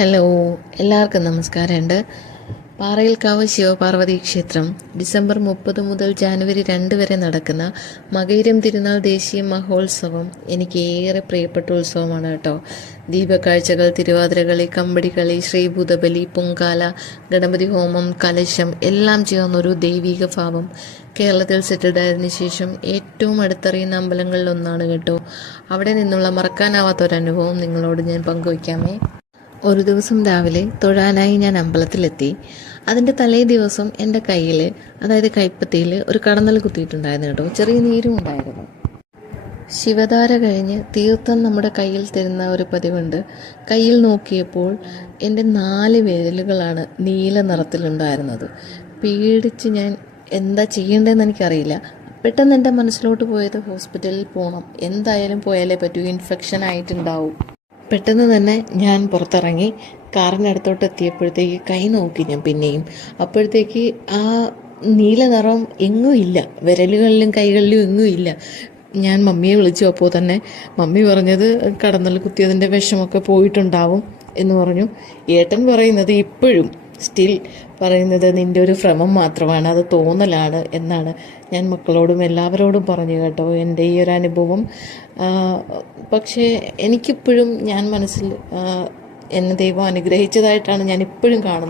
Hello എല്ലാവർക്കും നമസ്കാരമുണ്ട്. പാറയിൽക്കാവ് ശിവപാർവതി ക്ഷേത്രം. ഡിസംബർ മുപ്പത് മുതൽ ജാനുവരി രണ്ട് വരെ നടക്കുന്ന മകയിരം തിരുനാൾ ദേശീയ മഹോത്സവം എനിക്ക് ഏറെ പ്രിയപ്പെട്ട ഉത്സവമാണ് കേട്ടോ. ദീപക്കാഴ്ചകൾ തിരുവാതിരകളി കമ്പടികളി ശ്രീഭൂതബലി പൊങ്കാല ഗണപതി ഹോമം കലശം എല്ലാം ചേർന്ന ഒരു ദൈവിക ഭാവം കേരളത്തിൽ സെറ്റിൽഡ് ആയതിനു ശേഷം ഏറ്റവും അടുത്തറിയുന്ന അമ്പലങ്ങളിൽ ഒന്നാണ് കേട്ടോ. അവിടെ നിന്നുള്ള മറക്കാനാവാത്ത ഒരു അനുഭവം നിങ്ങളോട് ഞാൻ പങ്കുവയ്ക്കാമേ. ഒരു ദിവസം രാവിലെ തൊഴാനായി ഞാൻ അമ്പലത്തിലെത്തി. അതിന്റെ തലേ ദിവസം എന്റെ കയ്യിൽ അതായത് കൈപ്പത്തിയിൽ ഒരു കടന്നൽ കുത്തിയിട്ടുണ്ടായിരുന്നു കേട്ടോ. ചെറിയ നീരും ഉണ്ടായിരുന്നു. ശിവധാര കഴിഞ്ഞ് തീർത്ഥം നമ്മുടെ കയ്യിൽ തരുന്ന ഒരു പതിവുണ്ട്. കയ്യിൽ നോക്കിയപ്പോൾ എന്റെ നാല് വിരലുകളാണ് നീല നിറത്തിലുണ്ടായിരുന്നത്. പേടിച്ച് ഞാൻ എന്താ ചെയ്യേണ്ടതെന്ന് എനിക്കറിയില്ല. പെട്ടെന്ന് എന്റെ മനസ്സിലോട്ട് പോയത് ഹോസ്പിറ്റലിൽ പോകണം എന്തായാലും പോയാലേ പറ്റൂ. ഇൻഫെക്ഷൻ ആയിട്ടുണ്ടാവും. പെട്ടെന്ന് തന്നെ ഞാൻ പുറത്തിറങ്ങി കാറിനടുത്തോട്ട് എത്തിയപ്പോഴത്തേക്ക് കൈ നോക്കി ഞാൻ പിന്നെയും. അപ്പോഴത്തേക്ക് ആ നീല നിറം എങ്ങും ഇല്ല. വിരലുകളിലും കൈകളിലും എങ്ങും ഇല്ല. ഞാൻ മമ്മിയെ വിളിച്ചു. അപ്പോൾ തന്നെ മമ്മി പറഞ്ഞത് കടന്നൽ കുത്തിയതിന്റെ വിഷമൊക്കെ പോയിട്ടുണ്ടാവും എന്ന് പറഞ്ഞു. ഏട്ടൻ പറയുന്നത് ഇപ്പോഴും സ്റ്റിൽ പറയുന്നത് നിന്റെ ഒരു ഭ്രമം മാത്രമാണ് അത് തോന്നലാണ് എന്നാണ് ഞാൻ മക്കളോടും എല്ലാവരോടും പറഞ്ഞു കേട്ടോ. എന്റെ ഈ ഒരു അനുഭവം പക്ഷേ എനിക്കിപ്പോഴും ഞാൻ മനസ്സിൽ എന്നെ ദൈവം അനുഗ്രഹിച്ചതായിട്ടാണ് ഞാൻ ഇപ്പോഴും കാണുന്നത്.